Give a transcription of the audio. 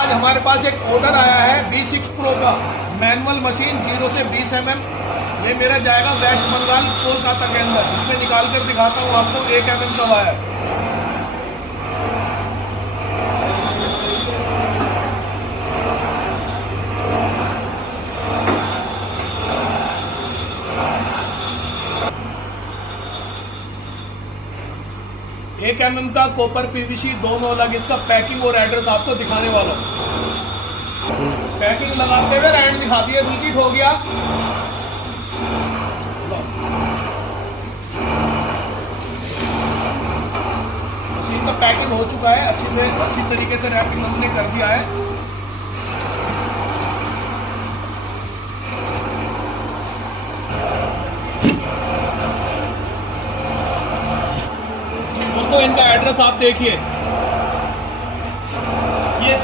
आज हमारे पास एक ऑर्डर आया है V6 Pro का मैनुअल मशीन 0 से 20 mm। ये मेरा जाएगा वेस्ट बंगाल कोलकाता के अंदर। इसमें निकाल कर दिखाता हूँ आपको 1 mm का वायर। एक mm का कॉपर PVC दोनों अलग। इसका पैकिंग और एड्रेस आपको दिखाने वाला हूँ। पैकिंग लगाते हुए एंड दिखा दिया, रिपीट हो गया। मशीन का पैकिंग हो चुका है, अच्छी तरीके से रैपिंग हमने कर दिया है। दोस्तों इनका एड्रेस आप देखिए, ये